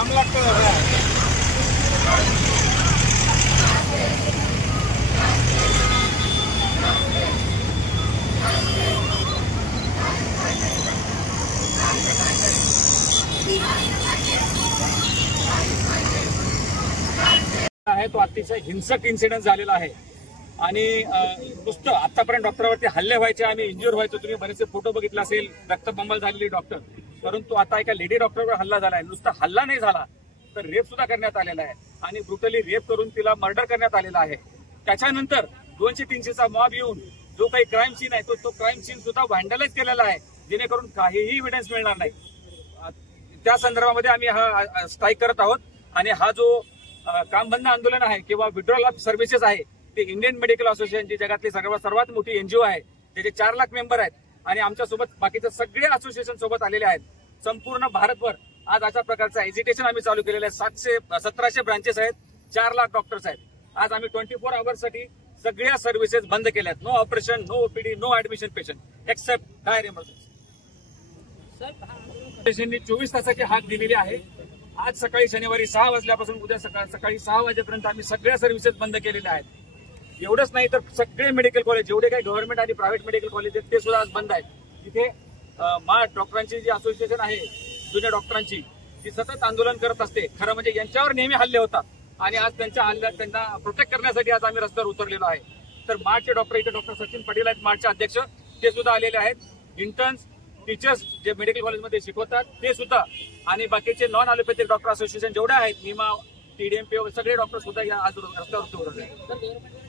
जाम लागतं आहे तो अतिशय हिंसक इन्सिडेंट झालेला आहे आणि नुसतं आतापर्यंत डॉक्टरवरती हल्ले व्हायचे, आम्ही इंज्युअर व्हायचो. तुम्ही बरेचसे फोटो बघितले असेल, रक्तबंबाळ झालेली डॉक्टर. परंतु आता एका लेडी डॉक्टरवर हल्ला झालाय. नुसता हल्ला नाही झाला तर रेप सुद्धा करण्यात आलेला आहे आणि ब्रुटली रेप करून तिला मर्डर करण्यात आलेला आहे. त्याच्यानंतर 200-300चा मॉब येऊन जो काही क्राईम सीन आहे तो क्राईम सीन सुद्धा व्हँडलाइज केलेला आहे, जेणेकरून काहीही एव्हिडन्स मिळणार नाही. त्या संदर्भामध्ये आम्ही हा स्ट्राईक करत आहोत आणि हा जो काम बंद आंदोलन आहे किंवा विड्रॉल ऑफ सर्व्हिसेस आहे ते इंडियन मेडिकल असोसिएशन, जी जगातली सर्वात मोठी एनजीओ आहे, त्याचे 4 लाख मेंबर आहेत आणि आमच्यासोबत बाकीचे सगळे असोसिएशन सोबत आलेले आहेत. संपूर्ण भारतभर आज अशा प्रकारचं एजिटेशन आम्ही चालू केलेलं आहे. 1700 ब्रांचेस आहेत, 4 लाख डॉक्टर्स आहेत. आज आम्ही 24 आवर्ससाठी सगळ्या सर्व्हिसेस बंद केल्या आहेत. No operation, no OPD, no admission patient except dire emergency. पेशंटनी 24 तासाची हाक दिलेली आहे. आज सकाळी शनिवारी 6 वाजल्यापासून उद्या सकाळी 6 वाजेपर्यंत आम्ही सगळ्या सर्व्हिसेस बंद केलेल्या आहेत. एवढंच नाही तर सगळे मेडिकल कॉलेज, जेवढे काही गव्हर्नमेंट आणि प्रायव्हेट मेडिकल कॉलेज आहेत ते सुद्धा आज बंद आहेत. तिथे डॉक्टरांची जी असोसिएशन आहे जुन्या डॉक्टरांची, ती सतत आंदोलन करत असते. खरं म्हणजे यांच्यावर नेहमी हल्ले होतात आणि आज त्यांच्या हल्ल्यात त्यांना प्रोटेक्ट करण्यासाठी आज आम्ही रस्त्यावर उतरलेलो आहे. तर मार्चचे डॉक्टर, इथे डॉक्टर सचिन पटेल आहेत मार्चचे अध्यक्ष, ते सुद्धा आलेले आहेत. इंटर्न्स, टीचर्स जे मेडिकल कॉलेजमध्ये शिकवतात ते सुद्धा, आणि बाकीचे नॉन ॲलोपॅथिक डॉक्टर असोसिएशन जेवढे आहेत, निमा, TDMP, सगळे डॉक्टर सुद्धा या आज रस्त्यावर उतरले आहेत.